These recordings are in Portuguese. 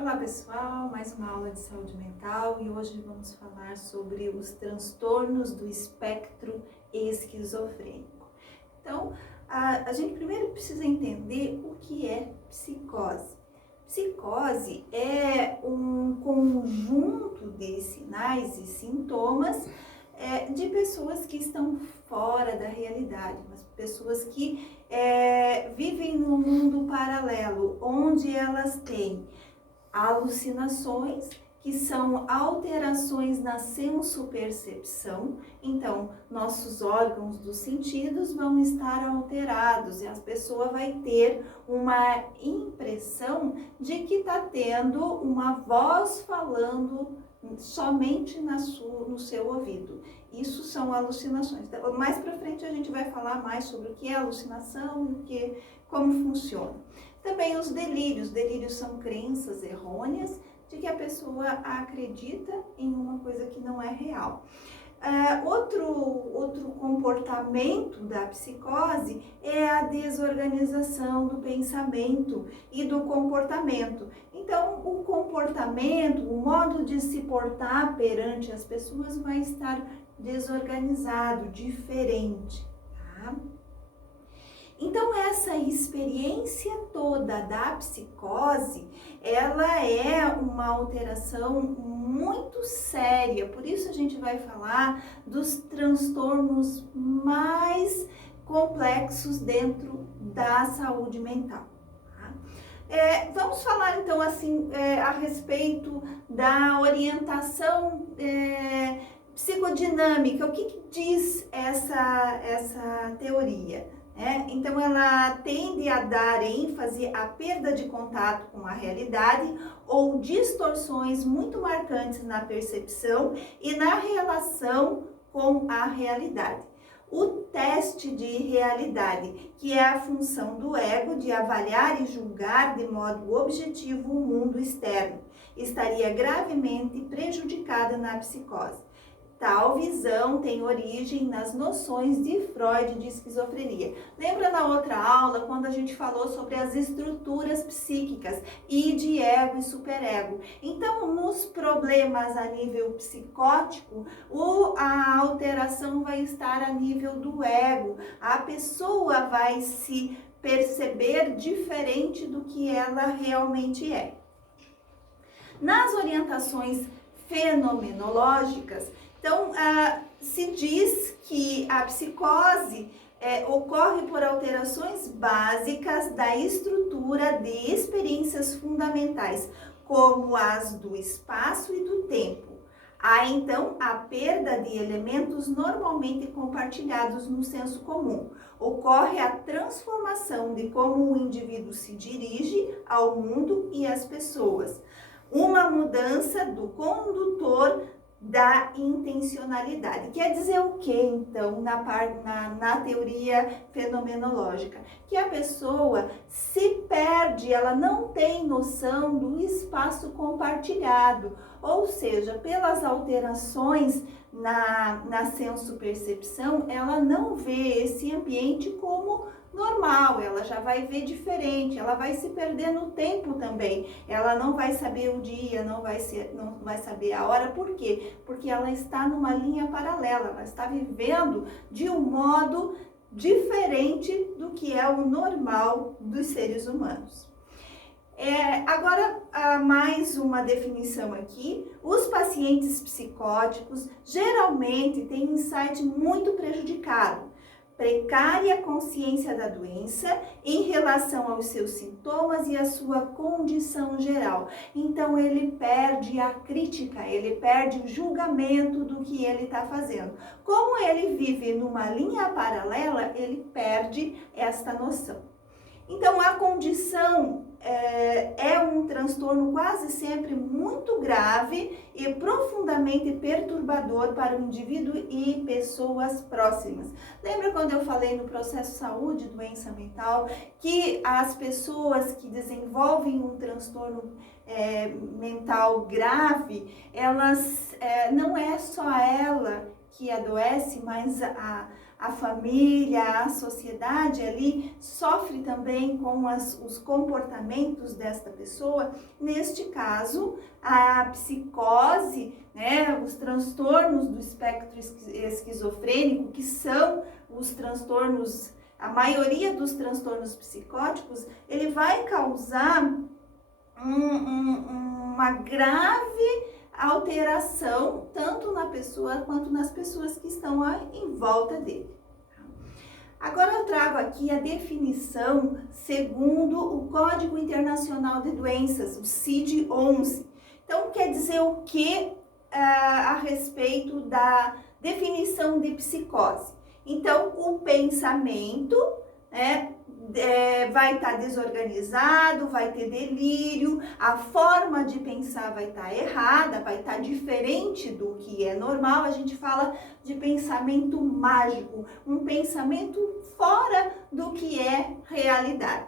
Olá pessoal, mais uma aula de saúde mental e hoje vamos falar sobre os transtornos do espectro esquizofrênico. Então, a gente primeiro precisa entender o que é psicose. Psicose é um conjunto de sinais e sintomas de pessoas que estão fora da realidade, mas pessoas que vivem num mundo paralelo, onde elas têm alucinações, que são alterações na sensopercepção. Então, nossos órgãos dos sentidos vão estar alterados e a pessoa vai ter uma impressão de que está tendo uma voz falando somente no seu ouvido. Isso são alucinações. Então, mais para frente a gente vai falar mais sobre o que é alucinação e como funciona. Também os delírios. Delírios são crenças errôneas de que a pessoa acredita em uma coisa que não é real. Outro comportamento da psicose é a desorganização do pensamento e do comportamento. Então, o comportamento, o modo de se portar perante as pessoas vai estar desorganizado, diferente, tá? Então, essa experiência toda da psicose, ela é uma alteração muito séria, por isso a gente vai falar dos transtornos mais complexos dentro da saúde mental. Tá? Vamos falar então assim a respeito da orientação psicodinâmica, o que diz essa teoria? Então, ela tende a dar ênfase à perda de contato com a realidade ou distorções muito marcantes na percepção e na relação com a realidade. O teste de realidade, que é a função do ego de avaliar e julgar de modo objetivo o mundo externo, estaria gravemente prejudicada na psicose. Tal visão tem origem nas noções de Freud de esquizofrenia. Lembra na outra aula, quando a gente falou sobre as estruturas psíquicas e de ego e superego? Então, nos problemas a nível psicótico, a alteração vai estar a nível do ego. A pessoa vai se perceber diferente do que ela realmente é. Nas orientações fenomenológicas, então, se diz que a psicose ocorre por alterações básicas da estrutura de experiências fundamentais, como as do espaço e do tempo. Há, então, a perda de elementos normalmente compartilhados no senso comum. Ocorre a transformação de como o indivíduo se dirige ao mundo e às pessoas. Uma mudança do condutor da intencionalidade. Quer dizer o que, então, na teoria fenomenológica? Que a pessoa se perde, ela não tem noção do espaço compartilhado, ou seja, pelas alterações na sensopercepção, ela não vê esse ambiente como normal, ela já vai ver diferente, ela vai se perder no tempo também, ela não vai saber o dia, não vai saber a hora, por quê? Porque ela está numa linha paralela, ela está vivendo de um modo diferente do que é o normal dos seres humanos. Agora, mais uma definição aqui. Os pacientes psicóticos geralmente têm insight muito prejudicado, precária consciência da doença em relação aos seus sintomas e à sua condição geral. Então, ele perde a crítica, ele perde o julgamento do que ele está fazendo. Como ele vive numa linha paralela, ele perde esta noção. Então, a condição é um transtorno quase sempre muito grave e profundamente perturbador para o indivíduo e pessoas próximas. Lembra quando eu falei no processo saúde, doença mental, que as pessoas que desenvolvem um transtorno mental grave, elas não é só ela que adoece, mas a família, a sociedade ali sofre também com os comportamentos desta pessoa. Neste caso, a psicose, né, os transtornos do espectro esquizofrênico, que são os transtornos, a maioria dos transtornos psicóticos, ele vai causar uma grave alteração tanto na pessoa quanto nas pessoas que estão em volta dele. Agora eu trago aqui a definição segundo o Código Internacional de Doenças, o CID-11. Então, quer dizer o que a respeito da definição de psicose? Então, o pensamento, né, vai estar desorganizado, vai ter delírio, a forma de pensar vai estar errada, vai estar diferente do que é normal. A gente fala de pensamento mágico, um pensamento fora do que é realidade.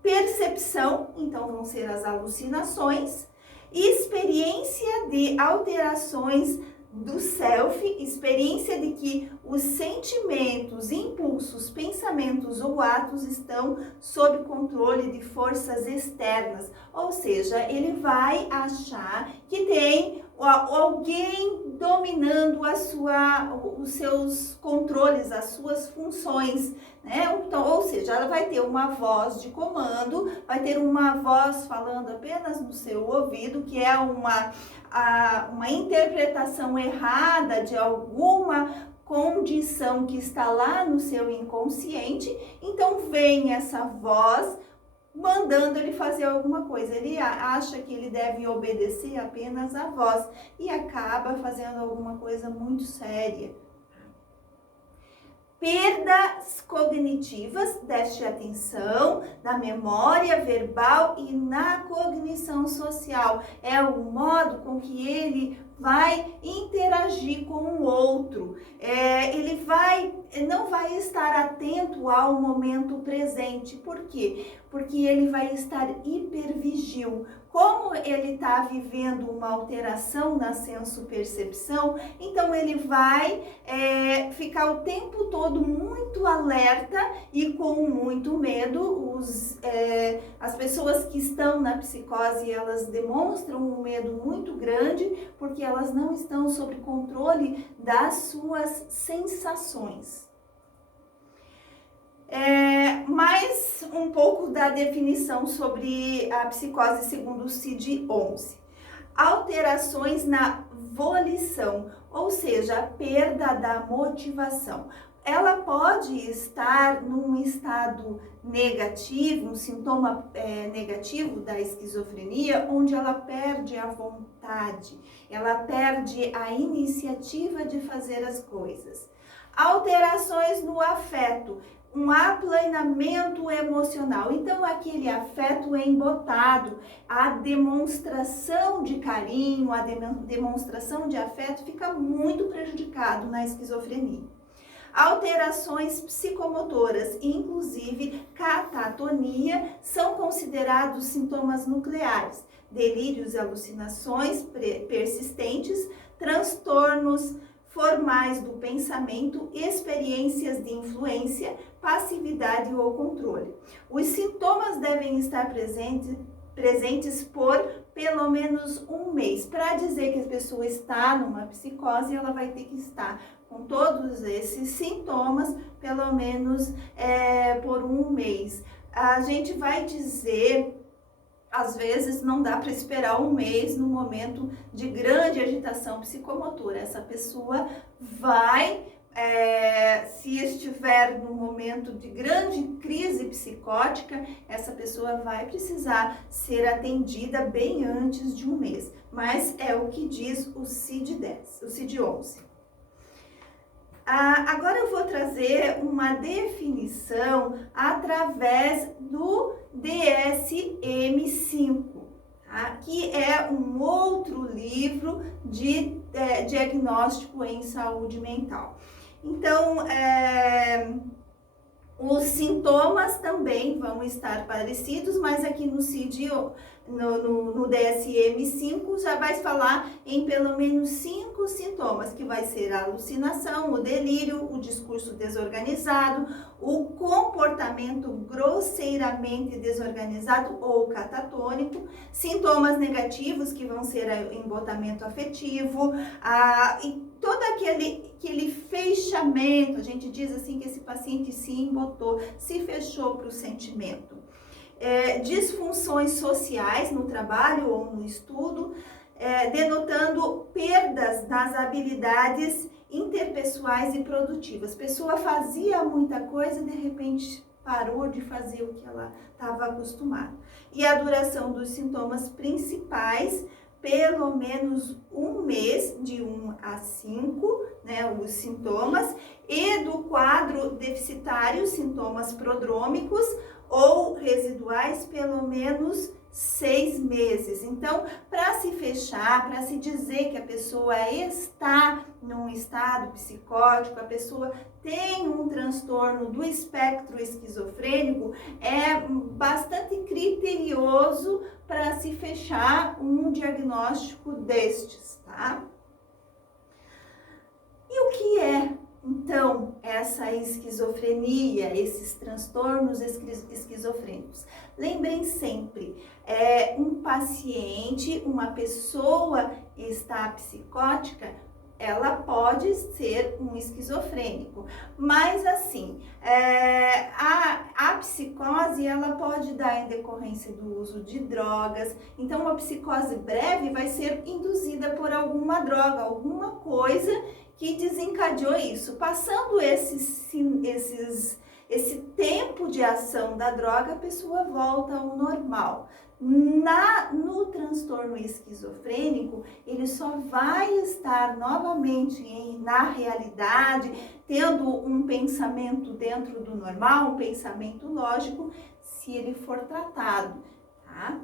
Percepção, então vão ser as alucinações, experiência de alterações do self, experiência de que os sentimentos, impulsos, pensamentos ou atos estão sob controle de forças externas, ou seja, ele vai achar que tem alguém dominando os seus controles, as suas funções, né? Então, ou seja, ela vai ter uma voz de comando, vai ter uma voz falando apenas no seu ouvido, que é uma interpretação errada de alguma condição que está lá no seu inconsciente. Então vem essa voz mandando ele fazer alguma coisa. Ele acha que ele deve obedecer apenas à voz e acaba fazendo alguma coisa muito séria. Perdas cognitivas, déficit de atenção, na memória verbal e na cognição social. É o modo com que ele vai interagir com o outro. Ele não vai estar atento ao momento presente. Por quê? Porque ele vai estar hipervigil. Como ele está vivendo uma alteração na senso-percepção, então ele vai ficar o tempo todo muito alerta e com muito medo. As pessoas que estão na psicose, elas demonstram um medo muito grande porque elas não estão sob controle das suas sensações. Mais um pouco da definição sobre a psicose segundo o CID-11. Alterações na volição, ou seja, a perda da motivação. Ela pode estar num estado negativo, um sintoma negativo da esquizofrenia, onde ela perde a vontade, ela perde a iniciativa de fazer as coisas. Alterações no afeto, um aplanamento emocional. Então, aquele afeto embotado, a demonstração de carinho, a demonstração de afeto fica muito prejudicado na esquizofrenia. Alterações psicomotoras, inclusive catatonia, são considerados sintomas nucleares. Delírios e alucinações persistentes, transtornos formais do pensamento, experiências de influência, passividade ou controle. Os sintomas devem estar presentes por pelo menos um mês. Para dizer que a pessoa está numa psicose, ela vai ter que estar com todos esses sintomas pelo menos por um mês. A gente vai dizer, às vezes não dá para esperar um mês no momento de grande agitação psicomotora. Essa pessoa vai, se estiver no momento de grande crise psicótica, essa pessoa vai precisar ser atendida bem antes de um mês. Mas é o que diz o CID-10, o CID-11. Agora eu vou trazer uma definição através do DSM-5, tá? Que é um outro livro de diagnóstico em saúde mental. Então, os sintomas também vão estar parecidos, mas aqui no CID no DSM-5 já vai falar em pelo menos 5 sintomas, que vai ser a alucinação, o delírio, o discurso desorganizado, o comportamento grosseiramente desorganizado ou catatônico, sintomas negativos que vão ser o embotamento afetivo, e todo aquele fechamento, a gente diz assim que esse paciente se embotou, se fechou para o sentimento. Disfunções sociais no trabalho ou no estudo, denotando perdas nas habilidades interpessoais e produtivas. A pessoa fazia muita coisa e de repente parou de fazer o que ela estava acostumada. E a duração dos sintomas principais, pelo menos um mês, de 1 a 5, né, os sintomas, e do quadro deficitário, sintomas prodrômicos ou residuais, pelo menos 6 meses. Então, para se fechar, para se dizer que a pessoa está num estado psicótico, a pessoa tem um transtorno do espectro esquizofrênico, é bastante criterioso para se fechar um diagnóstico destes, tá? E o que é, então, essa esquizofrenia, esses transtornos esquizofrênicos? Lembrem sempre, um paciente, uma pessoa que está psicótica, ela pode ser um esquizofrênico, mas assim, a psicose, ela pode dar em decorrência do uso de drogas. Então, uma psicose breve vai ser induzida por alguma droga, alguma coisa que desencadeou isso. Passando esse tempo de ação da droga, a pessoa volta ao normal. No transtorno esquizofrênico, ele só vai estar novamente na realidade, tendo um pensamento dentro do normal, um pensamento lógico, se ele for tratado, tá?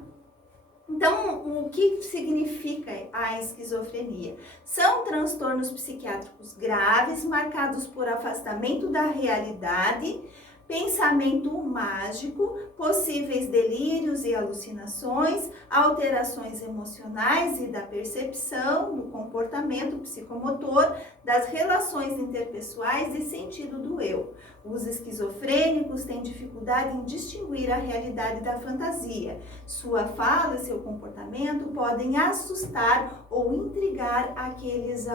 Então, o que significa a esquizofrenia? São transtornos psiquiátricos graves, marcados por afastamento da realidade, pensamento mágico, possíveis delírios e alucinações, alterações emocionais e da percepção, do comportamento psicomotor, das relações interpessoais e sentido do eu. Os esquizofrênicos têm dificuldade em distinguir a realidade da fantasia. Sua fala e seu comportamento podem assustar ou intrigar aqueles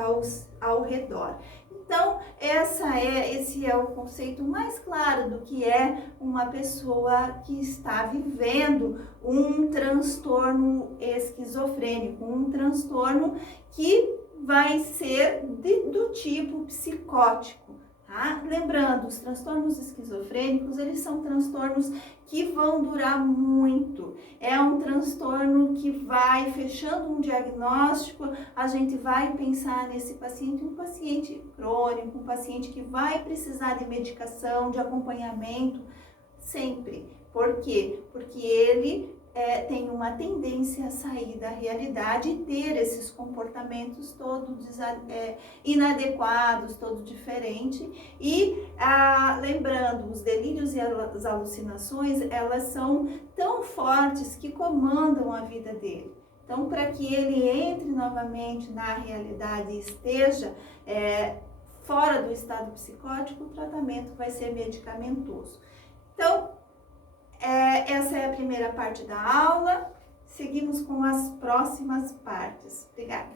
ao redor. Então, esse é o conceito mais claro do que é uma pessoa que está vivendo um transtorno esquizofrênico, um transtorno que vai ser do tipo psicótico, tá? Lembrando, os transtornos esquizofrênicos, eles são transtornos que vão durar muito. É um transtorno que vai fechando um diagnóstico, a gente vai pensar nesse paciente, um paciente crônico, um paciente que vai precisar de medicação, de acompanhamento, sempre. Por quê? Porque ele tem uma tendência a sair da realidade e ter esses comportamentos todos inadequados, todo diferente. E lembrando, os delírios e as alucinações, elas são tão fortes que comandam a vida dele. Então, para que ele entre novamente na realidade e esteja fora do estado psicótico, o tratamento vai ser medicamentoso. Então, essa é a primeira parte da aula. Seguimos com as próximas partes. Obrigada.